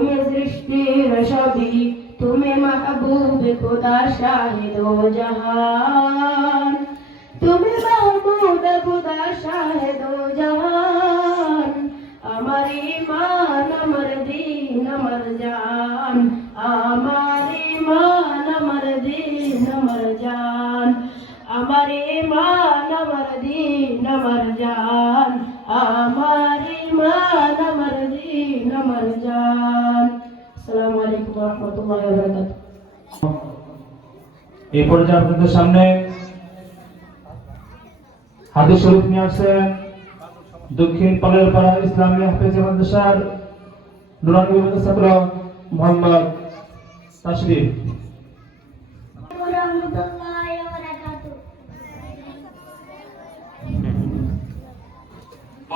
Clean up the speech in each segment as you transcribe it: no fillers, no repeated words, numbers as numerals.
তুমি সৃষ্টির সবই, তুমি মাহবুব খুদা শাহিদ ও জাহান, তুমি মাহবুব খুদা শাহিদ ও জাহান। আমার ঈমান আমার দীন আমার জান, আমার ঈমান আমার দীন আমার জান, আমার ঈমান আমার দীন আমার জান, আমার ঈমান আমার দীন আমার জান। আসসালামু আলাইকুম ওয়া রাহমাতুল্লাহি ওয়া বারাকাতুহু। এই পর্যায়ে আপনাদের সামনে হাদিস শরীফ নিয়ে আসছেন দক্ষিণ পালেরপাড়া ইসলামী হাফেজ মাদ্রাসার নুরানি বিভাগের ছাত্র মোহাম্মদ তাশরিফ।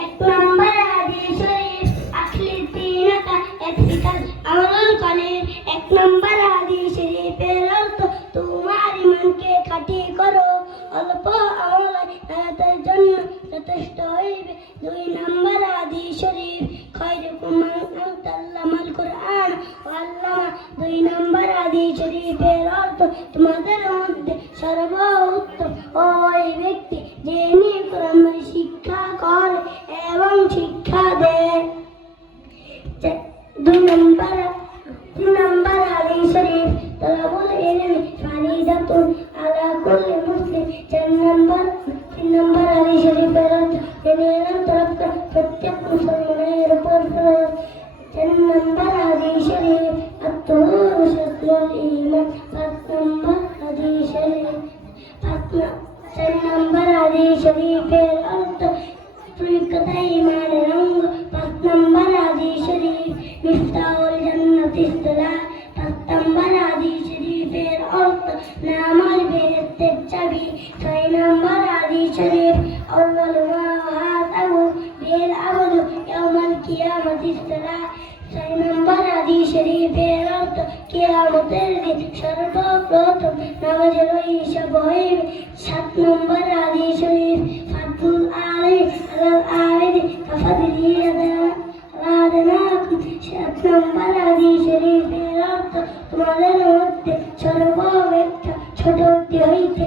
এক নম্বর হাদিস শরীফ আখলিতিনাকা এথিকাল আমল করে। এক নম্বর হাদিস শরীফের অর্থ তোমার ঈমানকে খাঁটি করো, অল্প আমল নাজাতের জন্য যথেষ্ট হইবে। দুই নম্বর হাদিস শরীফ খায়রুকুম মান তাআল্লামাল কুরআন ওয়া আল্লামা। দুই নম্বর হাদিস শরীফের অর্থ তোমাদের মধ্যে সর্বোত্তম ওই ব্যক্তি যিনি কোরআন শিক্ষা করে এবং শিক্ষা দেয়। তিন নম্বর হাদিস শরীফ তালাবুল ইলমি ফারিদাতুন আলা কুল্লি মুসলিম। তিন নম্বর হাদিস শরীফের অর্থ তিনি ইলম তলব করেন প্রত্যেক মুসলমানের উপর ফরজ। চার নম্বর হাদিস শরীফ আত-তুহুর শাতরুল ঈমান। পাঁচ নম্বর হাদিস শরীফ চার নম্বর হাদিস শরীফের অর্থ পবিত্রতা ঈমানের অঙ্গ। পাঁচ নম্বর হাদিস শরীফ মিফতাহুল জান্নাতিস সালাহ। পাঁচ নম্বর হাদিস শরীফের অর্থ নামাজ বেহেশতের চাবি। ছয় নম্বর হাদিস শরীফ আউয়ালু মা হাসাবু বিল আবদু ইয়াউমাল কিয়ামাতিস সালাহ। ছয় নম্বর হাদিস শরীফের অর্থ কিয়ামতের দিন সর্বপ্রথম নামাজের হিসাব হইবে। সাত নম্বর হাদিস শরীফ ফাদুল আলিম আলাল আলিম কাফাদিলি আদানাকুম। সাত নম্বর হাদিস শরীফের অর্থ তোমাদের মধ্যে সর্বাপেক্ষা ছোট হইতে